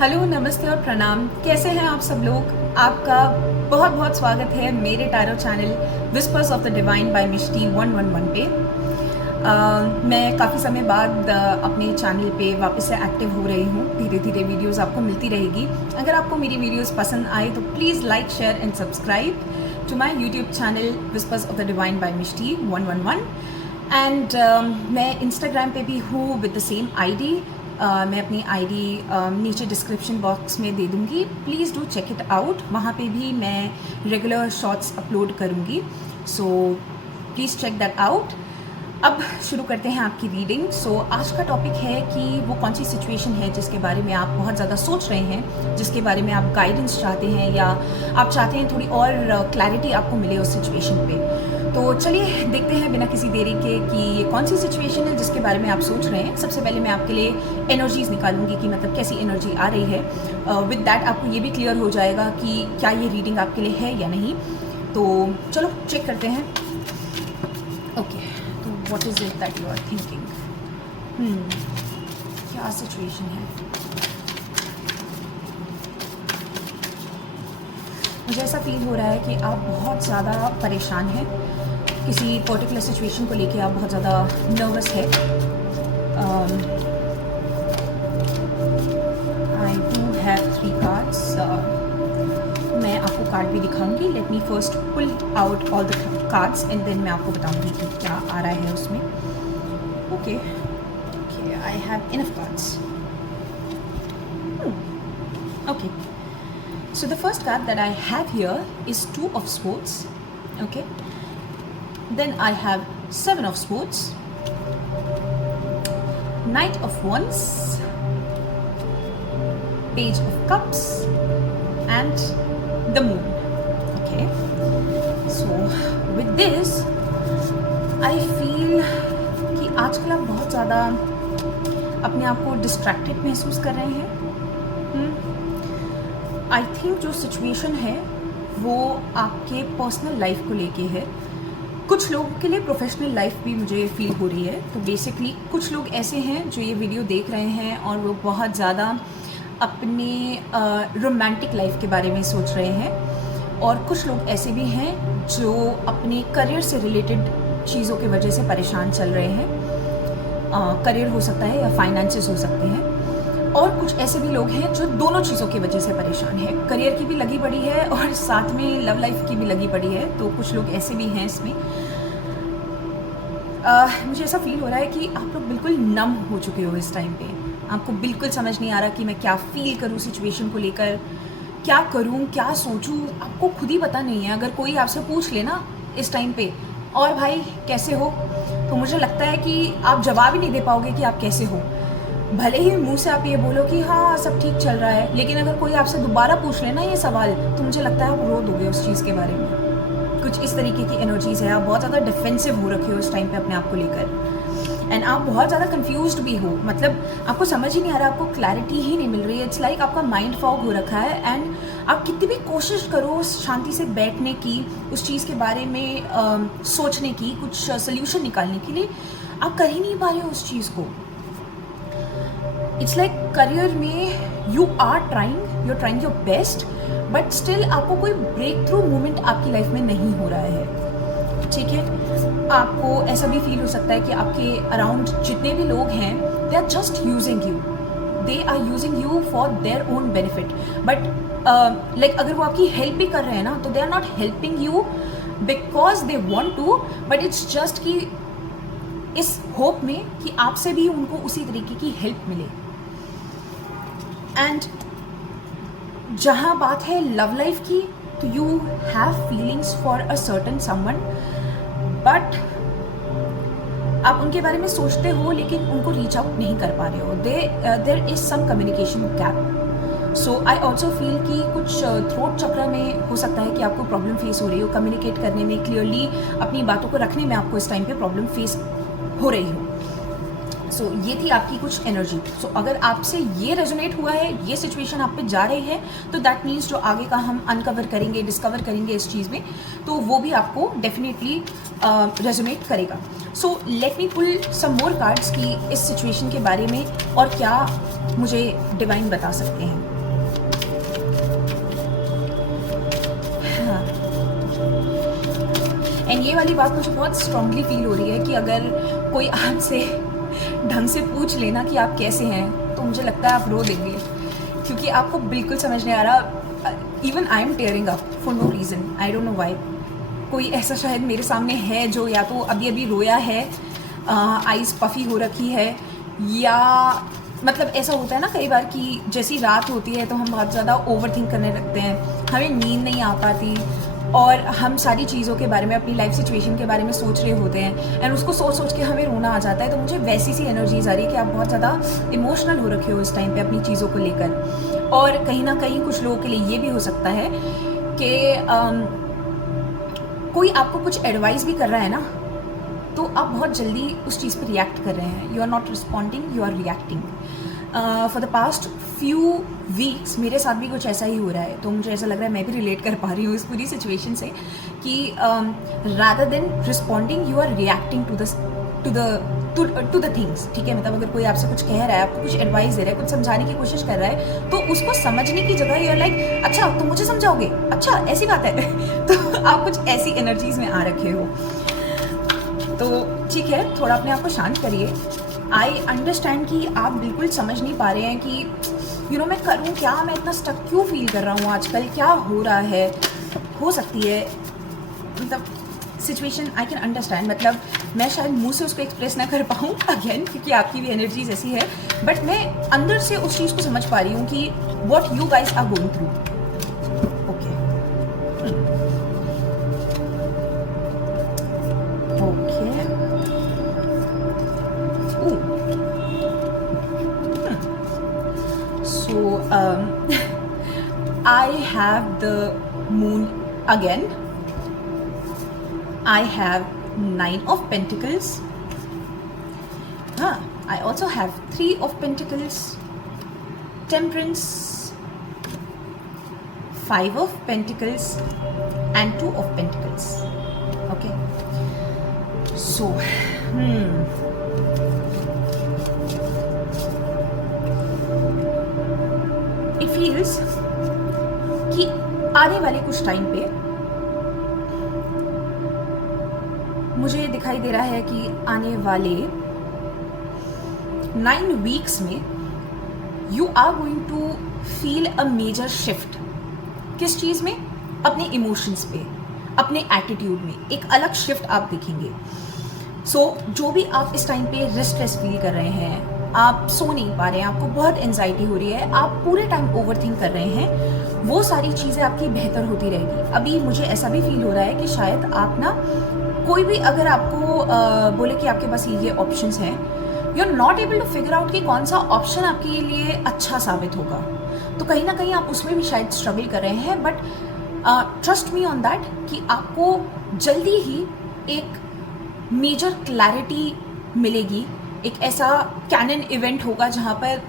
Hello, नमस्ते और प्रणाम। कैसे हैं आप सब लोग? आपका बहुत बहुत स्वागत है मेरे tarot channel whispers of the divine by Mishti 111 पे। मैं काफ़ी समय बाद अपने चैनल पे वापस से एक्टिव हो रही हूँ। धीरे धीरे वीडियोस आपको मिलती रहेगी। अगर आपको मेरी वीडियोस पसंद आए तो please like, share and subscribe to my YouTube channel whispers of the divine by Mishti 111। And मैं इंस्टाग्राम पे भी हूँ विद द सेम आईडी। मैं अपनी आईडी नीचे डिस्क्रिप्शन बॉक्स में दे दूँगी। Please do check it out. वहाँ पे भी मैं रेगुलर शॉर्ट्स अपलोड करूँगी, so please check that out. अब शुरू करते हैं आपकी रीडिंग। आज का टॉपिक है कि वो कौन सी सिचुएशन है जिसके बारे में आप बहुत ज़्यादा सोच रहे हैं, जिसके बारे में आप गाइडेंस चाहते हैं या आप चाहते हैं थोड़ी और क्लैरिटी आपको मिले उस सिचुएशन पे। तो चलिए देखते हैं बिना किसी देरी के कि ये कौन सी सिचुएशन है जिसके बारे में आप सोच रहे हैं। सबसे पहले मैं आपके लिए एनर्जीज़ निकालूंगी कि मतलब कैसी एनर्जी आ रही है। विद दैट आपको ये भी क्लियर हो जाएगा कि क्या ये रीडिंग आपके लिए है या नहीं। तो चलो चेक करते हैं। ओके, तो what is it that you are thinking? क्या सिचुएशन है? मुझे ऐसा फील हो रहा है कि आप बहुत ज़्यादा परेशान हैं, किसी पर्टिकुलर सिचुएशन को लेके आप बहुत ज़्यादा नर्वस है। I do have 3 cards. मैं आपको कार्ड भी दिखाऊंगी। Let me first pull out all the cards and then मैं आपको बताऊंगी कि क्या आ रहा है उसमें। Okay, I have enough cards. Okay, so the first card that I have here is 2 of Swords. Okay, then I have 7 of Swords, Knight of Wands, Page of Cups and the Moon. Okay, so with this I feel कि आजकल आप बहुत ज़्यादा अपने आप को distracted महसूस कर रहे हैं। आई थिंक जो सिचुएशन है वो आपके पर्सनल लाइफ को लेके है। कुछ लोगों के लिए प्रोफेशनल लाइफ भी मुझे फील हो रही है। तो बेसिकली कुछ लोग ऐसे हैं जो ये वीडियो देख रहे हैं और वो बहुत ज़्यादा अपने रोमांटिक लाइफ के बारे में सोच रहे हैं, और कुछ लोग ऐसे भी हैं जो अपने करियर से रिलेटेड चीज़ों की वजह से परेशान चल रहे हैं। करियर हो सकता है या फाइनेंसेस हो सकते हैं। और कुछ ऐसे भी लोग हैं जो दोनों चीज़ों की वजह से परेशान है, करियर की भी लगी पड़ी है और साथ में लव लाइफ की भी लगी पड़ी है। तो कुछ लोग ऐसे भी हैं इसमें। मुझे ऐसा फील हो रहा है कि आप लोग बिल्कुल नम हो चुके हो इस टाइम पे। आपको बिल्कुल समझ नहीं आ रहा कि मैं क्या फील करूँ सिचुएशन को लेकर, क्या करूँ, क्या सोचूँ। आपको खुद ही पता नहीं है। अगर कोई आपसे पूछ ले ना इस टाइम पे, और भाई कैसे हो, तो मुझे लगता है कि आप जवाब ही नहीं दे पाओगे कि आप कैसे हो। भले ही मुंह से आप ये बोलो कि हाँ सब ठीक चल रहा है, लेकिन अगर कोई आपसे दोबारा पूछ लेना ये सवाल, तो मुझे लगता है आप रो दोगे उस चीज़ के बारे में। कुछ इस तरीके की एनर्जीज है। आप बहुत ज़्यादा डिफेंसिव हो रखे हो इस टाइम पे अपने आप को लेकर, एंड आप बहुत ज़्यादा कंफ्यूज्ड भी हो। मतलब आपको समझ ही नहीं आ रहा, आपको क्लैरिटी ही नहीं मिल रही है। इट्स लाइक आपका माइंड फॉग हो रखा है, एंड आप कितनी भी कोशिश करो शांति से बैठने की, उस चीज़ के बारे में सोचने की, कुछ सोल्यूशन निकालने के लिए, आप कर ही नहीं पा रहे हो उस चीज़ को। इट्स लाइक करियर में you are trying your best, but still आपको कोई ब्रेक थ्रू मोमेंट आपकी लाइफ में नहीं हो रहा है। ठीक है, आपको ऐसा भी फील हो सकता है कि आपके अराउंड जितने भी लोग हैं, they are just using you, they are using you for their own benefit. But like अगर वो आपकी हेल्प भी कर रहे हैं ना, तो they are not helping you because they want to, but it's just कि इस होप में कि आपसे भी उनको उसी तरीके की हेल्प मिले। एंड जहाँ बात है लव लाइफ की, तो you have feelings for a certain someone, but आप उनके बारे में सोचते हो लेकिन उनको रीच आउट नहीं कर पा रहे हो। There is some communication gap. So I also feel कि कुछ थ्रोट चक्र में हो सकता है कि आपको प्रॉब्लम फेस हो रही हो, कम्युनिकेट करने में, क्लियरली अपनी बातों को रखने में आपको इस टाइम पे प्रॉब्लम फेस हो रही हो। सो ये थी आपकी कुछ एनर्जी। सो अगर आपसे ये रेजोनेट हुआ है, ये सिचुएशन आप पे जा रही है, तो दैट मीन्स जो आगे का हम अनकवर करेंगे, डिस्कवर करेंगे इस चीज़ में, तो वो भी आपको डेफिनेटली रेजोनेट करेगा। सो लेट मी पुल सम मोर कार्ड्स कि इस सिचुएशन के बारे में और क्या मुझे डिवाइन बता सकते हैं। हाँ, एंड ये वाली बात मुझे बहुत स्ट्रांगली फील हो रही है कि अगर कोई आपसे ढंग से पूछ लेना कि आप कैसे हैं, तो मुझे लगता है आप रो देंगे, क्योंकि आपको बिल्कुल समझ नहीं आ रहा। Even I am tearing up for no reason, I don't know why. कोई ऐसा शायद मेरे सामने है जो या तो अभी अभी रोया है, आइज़ पफ़ी हो रखी है, या मतलब ऐसा होता है ना कई बार कि जैसी रात होती है तो हम बहुत ज़्यादा ओवर थिंक करने लगते हैं, हमें नींद नहीं आ पाती और हम सारी चीज़ों के बारे में, अपनी लाइफ सिचुएशन के बारे में सोच रहे होते हैं, एंड उसको सोच सोच के हमें रोना आ जाता है। तो मुझे वैसी सी एनर्जीज आ रही है कि आप बहुत ज़्यादा इमोशनल हो रखे हो इस टाइम पे अपनी चीज़ों को लेकर। और कहीं ना कहीं कुछ लोगों के लिए ये भी हो सकता है कि कोई आपको कुछ एडवाइस भी कर रहा है ना, तो आप बहुत जल्दी उस चीज़ पर रिएक्ट कर रहे हैं। You are not responding, you are reacting. For the past few weeks मेरे साथ भी कुछ ऐसा ही हो रहा है, तो मुझे ऐसा लग रहा है मैं भी रिलेट कर पा रही हूँ इस पूरी सिचुएशन से कि rather than responding you are reacting to the things. ठीक है, मतलब अगर कोई आपसे कुछ कह रहा है, आपको कुछ एडवाइस दे रहा है, कुछ समझाने की कोशिश कर रहा है, तो उसको समझने की जगह यू आर लाइक अच्छा तुम मुझे समझाओगे, अच्छा ऐसी बात है तो आप कुछ ऐसी एनर्जीज में आ रखे हो। तो ठीक है, थोड़ा अपने आप को शांत करिए। आई अंडरस्टैंड कि आप बिल्कुल समझ नहीं पा रहे हैं कि यू नो मैं करूँ क्या, मैं इतना स्टक क्यों फील कर रहा हूँ आजकल, क्या हो रहा है। हो सकती है मतलब सिचुएशन आई कैन अंडरस्टैंड, मतलब मैं शायद मुंह से उसको एक्सप्रेस ना कर पाऊँ अगेन, क्योंकि आपकी भी एनर्जीज ऐसी है, बट मैं अंदर से उस चीज़ को समझ पा रही हूँ कि what you guys are going through. Okay okay, so I have the moon again. I have 9 of Pentacles. I also have 3 of Pentacles, Temperance, 5 of Pentacles and 2 of Pentacles. Okay, so it feels कि आने वाले कुछ time पे मुझे दिखाई दे रहा है कि आने वाले 9 वीक्स में you are going to feel a major shift. किस चीज़ में? अपने इमोशंस पे, अपने एटीट्यूड में एक अलग शिफ्ट आप देखेंगे। सो जो भी आप इस टाइम पे रेस्टलेस फील कर रहे हैं, आप सो नहीं पा रहे हैं, आपको बहुत एंजाइटी हो रही है, आप पूरे टाइम ओवरथिंक कर रहे हैं, वो सारी चीज़ें आपकी बेहतर होती रहेगी। अभी मुझे ऐसा भी फील हो रहा है कि शायद आप ना, कोई भी अगर आपको बोले कि आपके पास ये ऑप्शंस हैं, you are not able to figure out कि कौन सा ऑप्शन आपके लिए अच्छा साबित होगा, तो कहीं ना कहीं आप उसमें भी शायद स्ट्रगल कर रहे हैं। But trust me on that कि आपको जल्दी ही एक मेजर क्लैरिटी मिलेगी। एक ऐसा कैनन इवेंट होगा जहाँ पर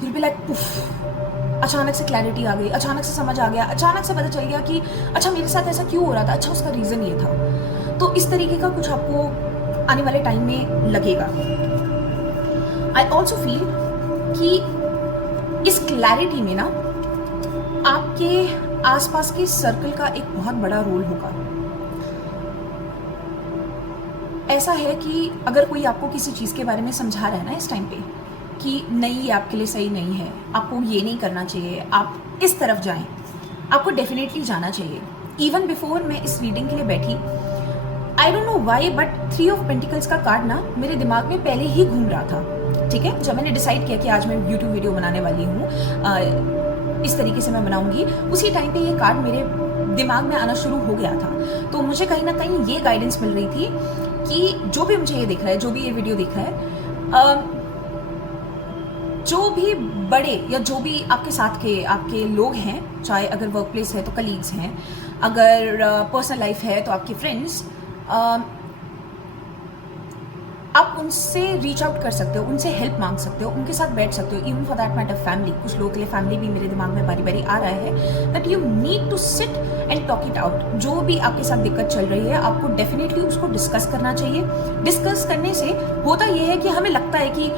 you'll be like पुफ, अचानक से क्लैरिटी आ गई, अचानक से समझ आ गया, अचानक से पता चल गया कि अच्छा मेरे साथ ऐसा क्यों हो रहा था, अच्छा उसका रीज़न ये था। तो इस तरीके का कुछ आपको आने वाले टाइम में लगेगा। आई ऑल्सो फील कि इस क्लैरिटी में ना आपके आसपास के सर्कल का एक बहुत बड़ा रोल होगा। ऐसा है कि अगर कोई आपको किसी चीज़ के बारे में समझा रहा है ना इस टाइम पे कि नहीं ये आपके लिए सही नहीं है, आपको ये नहीं करना चाहिए, आप इस तरफ जाएं, आपको डेफिनेटली जाना चाहिए। इवन बिफोर मैं इस रीडिंग के लिए बैठी, आई don't know Y, but 3 of pentacles का कार्ड ना मेरे दिमाग में पहले ही घूम रहा था। ठीक है, जब मैंने डिसाइड किया कि आज मैं यूट्यूब वीडियो बनाने वाली हूँ, इस तरीके से मैं बनाऊंगी, उसी टाइम पे ये कार्ड मेरे दिमाग में आना शुरू हो गया था। तो मुझे कहीं ना कहीं ये गाइडेंस मिल रही थी कि जो भी मुझे ये दिख रहा है, जो भी ये वीडियो दिख रहा है, जो भी बड़े या जो भी आपके साथ के आपके लोग हैं, चाहे अगर वर्क प्लेस है तो कलीग्स हैं, अगर पर्सनल लाइफ है तो आपके फ्रेंड्स, आप उनसे रीच आउट कर सकते हो, उनसे हेल्प मांग सकते हो, उनके साथ बैठ सकते हो। Even for that matter family, कुछ लोगों के लिए फैमिली भी मेरे दिमाग में बारी बारी आ रहा है that you need to sit and talk it out. जो भी आपके साथ दिक्कत चल रही है, आपको डेफिनेटली उसको डिस्कस करना चाहिए। डिस्कस करने से होता यह है कि हमें लगता है कि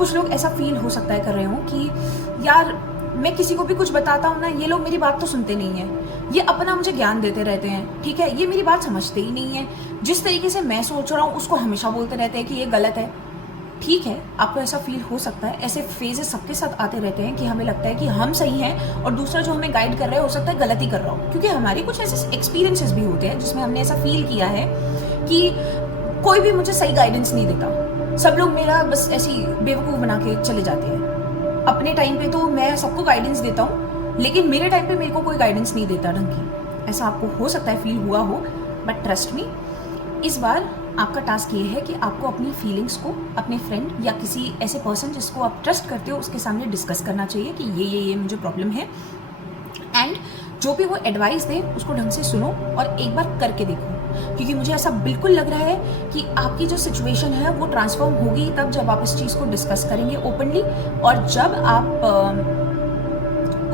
कुछ लोग ऐसा फील हो सकता है कर रहे हो कि यार मैं किसी को भी कुछ बताता हूँ ना, ये लोग मेरी बात तो सुनते नहीं हैं, ये अपना मुझे ज्ञान देते रहते हैं, ठीक है, ये मेरी बात समझते ही नहीं है, जिस तरीके से मैं सोच रहा हूँ उसको हमेशा बोलते रहते हैं कि ये गलत है। ठीक है, आपको ऐसा फील हो सकता है, ऐसे फेजेस सबके साथ आते रहते हैं कि हमें लगता है कि हम सही हैं और दूसरा जो हमें गाइड कर रहा है हो सकता है गलत ही कर रहा हो, क्योंकि हमारे कुछ ऐसे एक्सपीरियंसेस भी होते हैं जिसमें हमने ऐसा फील किया है कि कोई भी मुझे सही गाइडेंस नहीं देता, सब लोग मेरा बस ऐसी बेवकूफ़ बना के चले जाते हैं। अपने टाइम पे तो मैं सबको गाइडेंस देता हूँ, लेकिन मेरे टाइम पे मेरे को कोई गाइडेंस नहीं देता ढंग की। ऐसा आपको हो सकता है फील हुआ हो, बट ट्रस्ट मी, इस बार आपका टास्क ये है कि आपको अपनी फीलिंग्स को अपने फ्रेंड या किसी ऐसे पर्सन जिसको आप ट्रस्ट करते हो उसके सामने डिस्कस करना चाहिए कि ये मुझे प्रॉब्लम है, एंड जो भी वो एडवाइस दे उसको ढंग से सुनो और एक बार करके देखो, क्योंकि मुझे ऐसा बिल्कुल लग रहा है कि आपकी जो सिचुएशन है वो ट्रांसफॉर्म होगी तब जब आप इस चीज़ को डिस्कस करेंगे ओपनली, और जब आप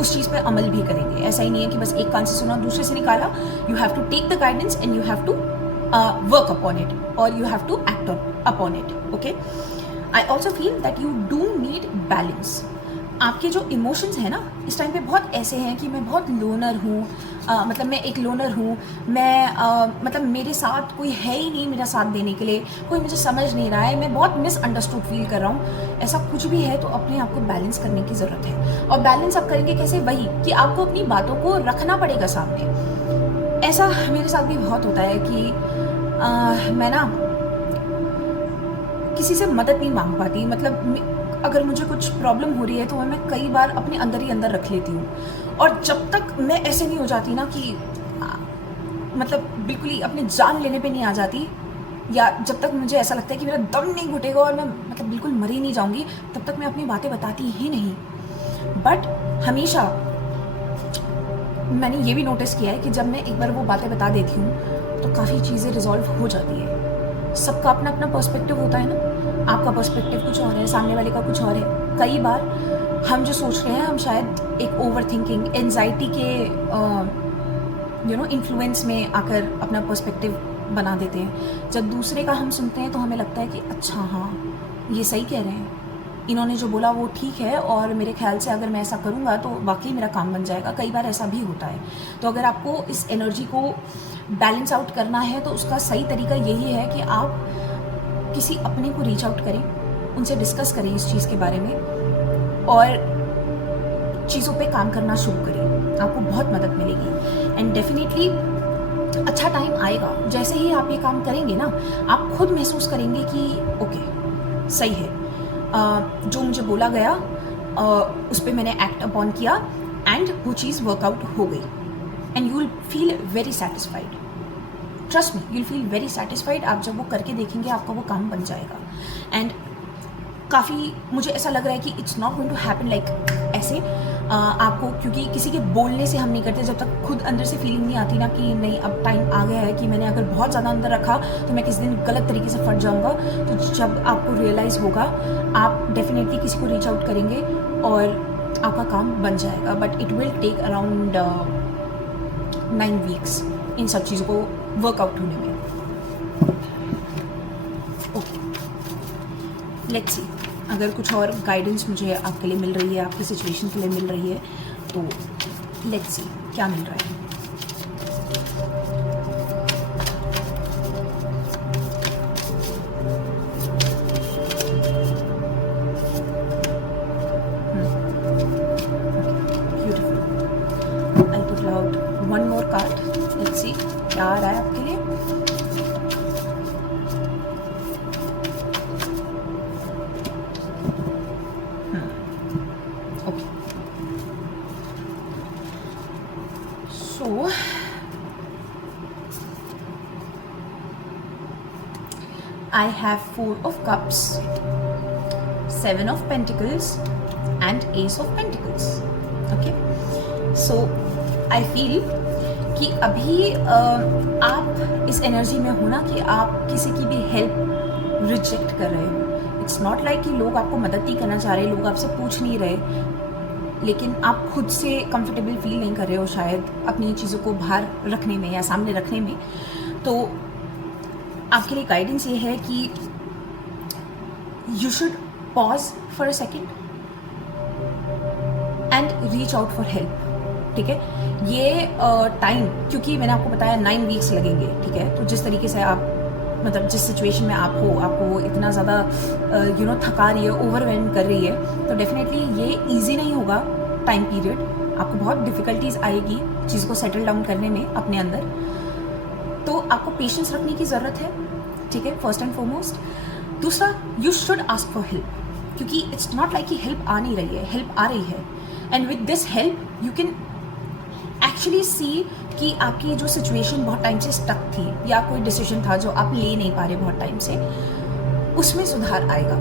उस चीज़ पर अमल भी करेंगे। ऐसा ही नहीं है कि बस एक कान से सुना दूसरे से निकाला, you have to take the guidance and you have to work upon it, or you have to act upon it. Okay, I also feel that you do need balance. आपके जो इमोशंस हैं ना इस टाइम पे बहुत ऐसे हैं कि मैं बहुत लोनर हूँ, मतलब मैं एक लोनर हूँ, मैं मतलब मेरे साथ कोई है ही नहीं मेरा साथ देने के लिए, कोई मुझे समझ नहीं रहा है, मैं बहुत मिसअंडरस्टूड फील कर रहा हूँ। ऐसा कुछ भी है तो अपने आप को बैलेंस करने की ज़रूरत है, और बैलेंस आप करेंगे कैसे? वही कि आपको अपनी बातों को रखना पड़ेगा सामने। ऐसा मेरे साथ भी बहुत होता है कि मैं ना किसी से मदद नहीं मांग पाती, मतलब अगर मुझे कुछ प्रॉब्लम हो रही है तो मैं कई बार अपने अंदर ही अंदर रख लेती हूँ, और जब तक मैं ऐसे नहीं हो जाती ना कि मतलब बिल्कुल ही अपने जान लेने पे नहीं आ जाती, या जब तक मुझे ऐसा लगता है कि मेरा दम नहीं घुटेगा और मैं मतलब बिल्कुल मर ही नहीं जाऊँगी, तब तक मैं अपनी बातें बताती ही नहीं। बट हमेशा मैंने ये भी नोटिस किया है कि जब मैं एक बार वो बातें बता देती हूँ तो काफ़ी चीज़ें रिजॉल्व हो जाती है। सबका अपना अपना पर्सपेक्टिव होता है ना, आपका पर्सपेक्टिव कुछ और है, सामने वाले का कुछ और है। कई बार हम जो सोच रहे हैं हम शायद एक ओवर थिंकिंग, एंजाइटी के इन्फ्लुएंस में आकर अपना पर्सपेक्टिव बना देते हैं। जब दूसरे का हम सुनते हैं तो हमें लगता है कि अच्छा हाँ ये सही कह रहे हैं, इन्होंने जो बोला वो ठीक है, और मेरे ख्याल से अगर मैं ऐसा करूँगा तो वाकई मेरा काम बन जाएगा। कई बार ऐसा भी होता है। तो अगर आपको इस एनर्जी को बैलेंस आउट करना है तो उसका सही तरीका यही है कि आप किसी अपने को रीच आउट करें, उनसे डिस्कस करें इस चीज़ के बारे में, और चीज़ों पे काम करना शुरू करें। आपको बहुत मदद मिलेगी, एंड डेफिनेटली अच्छा टाइम आएगा। जैसे ही आप ये काम करेंगे ना, आप खुद महसूस करेंगे कि ओके सही है, जो मुझे बोला गया उस पर मैंने एक्ट अपॉन किया, एंड वो चीज़ वर्कआउट हो गई, and you will feel very satisfied. Trust me, you will feel very satisfied. आप जब वो करके देखेंगे आपका वो काम बन जाएगा, एंड काफ़ी मुझे ऐसा लग रहा है कि it's not going to happen like ऐसे आपको, क्योंकि किसी के बोलने से हम नहीं करते जब तक खुद अंदर से फीलिंग नहीं आती ना कि नहीं अब टाइम आ गया है कि मैंने अगर बहुत ज़्यादा अंदर रखा तो मैं किसी दिन गलत तरीके से फट जाऊंगा। तो जब आपको रियलाइज़ होगा आप डेफिनेटली किसी को रीच आउट करेंगे और आपका काम बन जाएगा, but it will take around 9 weeks इन सब चीज़ों को वर्कआउट होने में। ओके, लेट्स सी अगर कुछ और गाइडेंस मुझे आपके लिए मिल रही है, आपकी सिचुएशन के लिए मिल रही है, तो लेट्स सी क्या मिल रहा है। Beautiful. I put out one more card, let's see क्या आ रहा है आपके लिए। So I have 4 of Cups, 7 of Pentacles and Ace of Pentacles. Okay, so I feel कि अभी आप इस एनर्जी में हो ना कि आप किसी की भी हेल्प रिजेक्ट कर रहे हो। इट्स नॉट लाइक कि लोग आपको मदद नहीं करना चाह रहे, लोग आपसे पूछ नहीं रहे, लेकिन आप खुद से कंफर्टेबल फील नहीं कर रहे हो शायद अपनी चीज़ों को बाहर रखने में या सामने रखने में। तो आपके लिए गाइडेंस ये है कि you should pause for a second and reach out for help. ठीक है, ये टाइम, क्योंकि मैंने आपको बताया 9 वीक्स लगेंगे, ठीक है, तो जिस तरीके से आप मतलब जिस सिचुएशन में आप हो, आपको वो इतना ज़्यादा थका रही है, ओवरवेलम कर रही है, तो डेफिनेटली ये ईजी नहीं होगा टाइम पीरियड. आपको बहुत डिफ़िकल्टीज आएगी चीज़ को सेटल डाउन करने में अपने अंदर. तो आपको पेशेंस रखने की ज़रूरत है, ठीक है, फर्स्ट एंड फॉरमोस्ट. दूसरा, you should ask for help, क्योंकि इट्स नॉट लाइक कि हेल्प आ नहीं रही है, हेल्प आ रही है. And with this help you can actually see कि आपकी जो सिचुएशन बहुत टाइम से स्टक थी या कोई डिसीजन था जो आप ले नहीं पा रहे बहुत टाइम से, उसमें सुधार आएगा.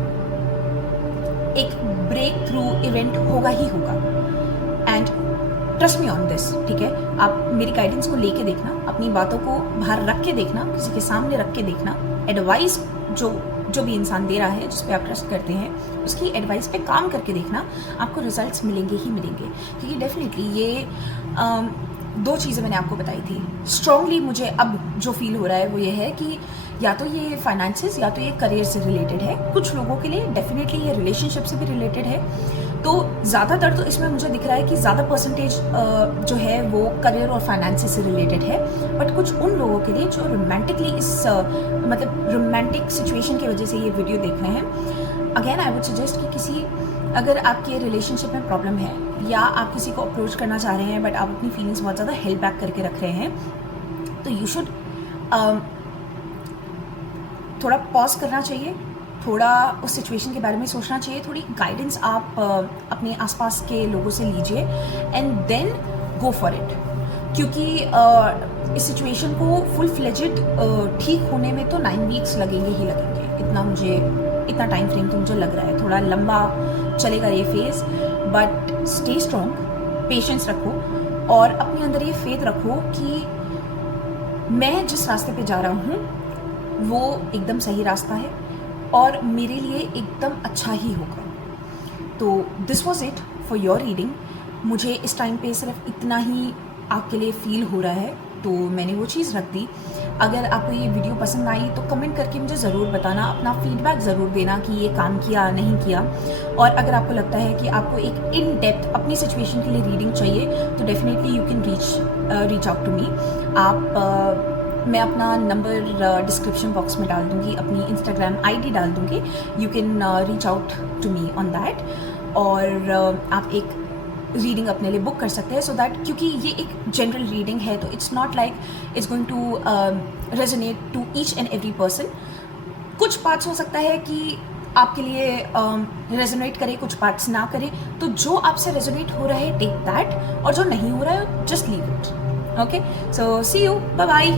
एक ब्रेक थ्रू इवेंट होगा ही होगा. And trust me on this, ठीक है. आप मेरी गाइडेंस को लेके देखना, अपनी बातों को बाहर रख के देखना, किसी के सामने रख के देखना. एडवाइस जो भी इंसान दे रहा है, जिस पे आप ट्रस्ट करते हैं, उसकी एडवाइस पे काम करके देखना, आपको रिजल्ट्स मिलेंगे ही मिलेंगे. क्योंकि डेफिनेटली ये 2 चीज़ें मैंने आपको बताई थी. स्ट्रांगली मुझे अब जो फील हो रहा है वो ये है कि या तो ये फाइनेंसेस या तो ये करियर से रिलेटेड है. कुछ लोगों के लिए डेफिनेटली ये रिलेशनशिप से भी रिलेटेड है. तो ज़्यादातर तो इसमें मुझे दिख रहा है कि ज़्यादा परसेंटेज जो है वो करियर और फाइनेंसेस से रिलेटेड है. बट कुछ उन लोगों के लिए जो रोमांटिकली इस मतलब रोमांटिक सिचुएशन की वजह से ये वीडियो देख रहे हैं, अगेन आई वुड सजेस्ट कि अगर आपके रिलेशनशिप में प्रॉब्लम है या आप किसी को अप्रोच करना चाह रहे हैं बट आप अपनी फीलिंग्स बहुत ज़्यादा हेल्ड बैक करके रख रहे हैं, तो यू शुड थोड़ा पॉज करना चाहिए, थोड़ा उस सिचुएशन के बारे में सोचना चाहिए, थोड़ी गाइडेंस आप अपने आसपास के लोगों से लीजिए and then go for it. क्योंकि इस सिचुएशन को फुल फ्लेजेड ठीक होने में तो 9 वीक्स लगेंगे ही लगेंगे. इतना टाइम फ्रेम तो मुझे लग रहा है. थोड़ा लंबा चलेगा ये phase, but stay strong, patience रखो और अपने अंदर ये फेथ रखो कि मैं जिस रास्ते पे जा रहा हूँ वो एकदम सही रास्ता है और मेरे लिए एकदम अच्छा ही होगा. तो this was it for your reading. मुझे इस टाइम पे सिर्फ इतना ही आपके लिए फील हो रहा है, तो मैंने वो चीज़ रख दी. अगर आपको ये वीडियो पसंद आई तो कमेंट करके मुझे ज़रूर बताना, अपना फीडबैक ज़रूर देना कि ये काम किया नहीं किया. और अगर आपको लगता है कि आपको एक इन डेप्थ अपनी सिचुएशन के लिए रीडिंग चाहिए तो definitely you can reach out to me. मैं अपना नंबर डिस्क्रिप्शन बॉक्स में डाल दूँगी, अपनी इंस्टाग्राम आईडी डाल दूँगी. You can reach out to me on that. और आप एक रीडिंग अपने लिए बुक कर सकते हैं सो दैट, क्योंकि ये एक जनरल रीडिंग है तो it's not like it's going to resonate to each and every person. कुछ पार्ट्स हो सकता है कि आपके लिए रेजोनेट करे, कुछ पार्ट्स ना करे. तो जो आपसे रेजोनेट हो रहा है टेक दैट, और जो नहीं हो रहा है just leave it. Okay, so see you, bye bye.